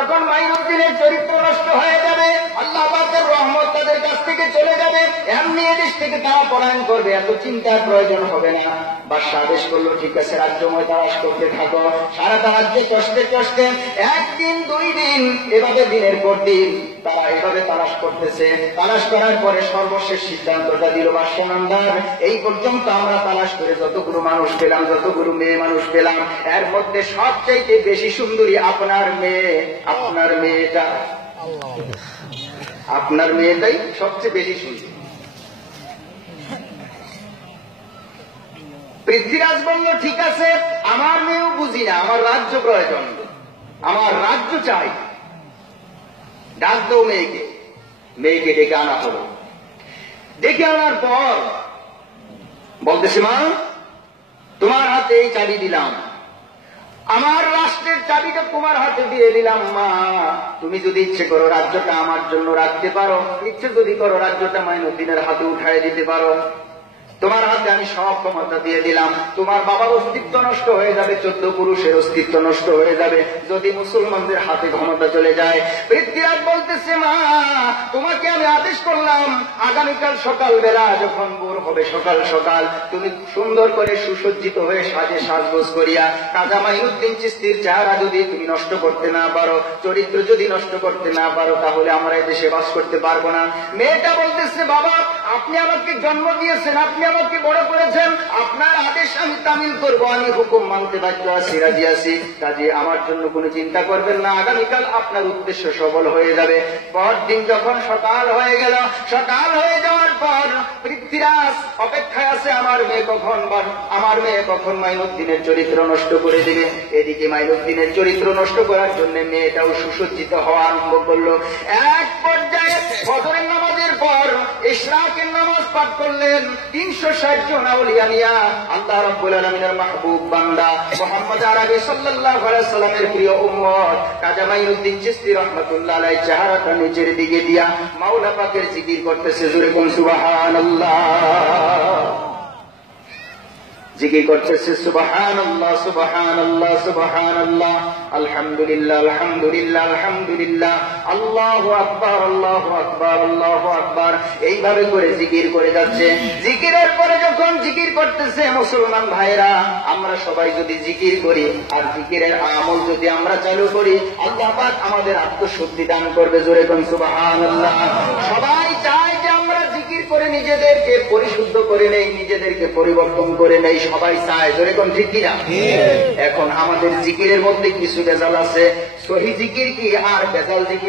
যখন মাইনুদ্দিনের চরিত্র নষ্ট হয়ে যাবে, আল্লাহ পাকের রহমত তাদের কাছ থেকে চলে যাবে, এমনি এদেশ থেকে তারা পলায়ন করবে, এত চিন্তার প্রয়োজন হবে না। বাদশা আদেশ করলো, ঠিক আছে, রাজ্যময় তালাশ করতে থাকো। সারা রাজ্যে কষ্টে কষ্টে একদিন 2 দিন এভাবে দিনের পর দিন তারা এভাবে তালাশ করতেছে। তালাশ করার পরে সর্বশেষ সিদ্ধান্তটা দিল বাদশা নামদার, এই পর্যন্ত আমরা তালাশ করে যতগুলো মানুষ পেলাম, যতগুলো মেয়ে মানুষ পেলাম, এর মধ্যে সবচাইতে বেশি সুন্দরী আপনার মেয়ে, আপনার মেয়েটা, আপনার মেয়েটাই সবচেয়ে বেশি সুন্দর। পৃথ্বীরাজ বলল, ঠিক আছে, আমার মেয়েও বুঝি না, আমার রাজ্য প্রয়োজন, আমার রাজ্য চাই। ডাক দাও মেয়েকে। মেয়েকে ডেকে আনা হলো। ডেকে আনার পর বলতেছে, মা, তোমার হাতে এই চাবি দিলাম, আমার রাষ্ট্রের চাবিটা তোমার হাতে দিয়ে দিলাম। মা, তুমি যদি ইচ্ছে করো রাজ্যটা আমার জন্য রাখতে পারো, ইচ্ছে যদি করো রাজ্যটা মাইনুদ্দিনের হাতে উঠায় দিতে পারো, তোমার হাতে আমি সব ক্ষমতা দিয়ে দিলাম। তোমার বাবার অস্তিত্ব নষ্ট হয়ে যাবে, 14 পুরুষের অস্তিত্ব নষ্ট হয়ে যাবে যদি মুসলমানদের হাতে ক্ষমতা চলে যায়। পৃথ্বীরাজ বলতেছে, মা, তোমাকে আমি আদেশ করলাম, আগামীকাল সকালবেলা যখন ভোর হবে, সকাল সকাল তুমি সুন্দর করে সুসজ্জিত হয়ে সাজে সাজগোজ করিয়া রাজা মাইনুদ্দিন চিশতির চেহারা যদি তুমি নষ্ট করতে না পারো, চরিত্র যদি নষ্ট করতে না পারো, তাহলে আমরা এদেশে বাস করতে পারবো না। মেয়েটা বলতেছে, বাবা, আপনি আমাকে জন্ম দিয়েছেন, আপনি আমাকে বড় করেছেন, আপনার আদেশ আমি তামিল করবো, আমি হুকুম মানতে বাধ্য আছি, রাজি আছি, কাজে আমার জন্য কোনো চিন্তা করবেন না, আগামীকাল আপনার উদ্দেশ্য সফল হয়ে যাবে। পরদিন যখন সকাল হয়ে গেল, সকাল হয়ে যাওয়ার পর পৃথ্বীরাজ অপেক্ষায় আছে, আমার মেয়ে কখন মাইনুদ্দিনের চরিত্র নষ্ট করে দিবে। এদিকে মাইনুদ্দিনের চরিত্র নষ্ট করার জন্য মেয়েটাও সুসজ্জিত হওয়া আরম্ভ করলো। এক পর্যায়ে ফজরের নামাজের পর ইশরাকের নামাজ পাঠ করলেন 360 জন আউলিয়া নিয়া আল্লাহ রাব্বুল আলামিনের মাহবুব বান্দা মুহাম্মদ আরবি সাল্লাল্লাহু আলাইহি সাল্লামের প্রিয় উম্মত কাজী মাইনুদ্দিন চিশতি রাহমাতুল্লাহ আলাইহি চেহারাটা নিচের দিকে দিয়া মাওলা পাকের জিকির করতেছে, জোরে কোন সুবহানাল্লাহ, জিকির করতেছে, সুবহানাল্লাহ সুবহানাল্লাহ সুবহানাল্লাহ, আলহামদুলিল্লাহ আলহামদুলিল্লাহ আলহামদুলিল্লাহ, আল্লাহু আকবার আল্লাহু আকবার আল্লাহু আকবার, এইভাবে করে জিকির করে যাচ্ছে। জিকিরের পরে যখন জিকির করতেছে, মুসলমান ভাইরা, আমরা সবাই যদি জিকির করি আর জিকিরের আমল যদি আমরা চালু করি, আল্লাহ পাক আমাদের আত্মশুদ্ধি দান করবে, জোরে কোন সুবহানাল্লাহ। সবাই চায় যে আমরা জিকির করে নিজেদেরকে পরিশুদ্ধ করে নেই, নিজেদেরকে পরিবর্তন করে নেই, সবাই চায়, জোরে কোন ঠিক কিনা? এখন আমাদের জিকিরের মধ্যে কিছু ভেজাল আছে, সহি জিকির কি আর ভেজাল জিকির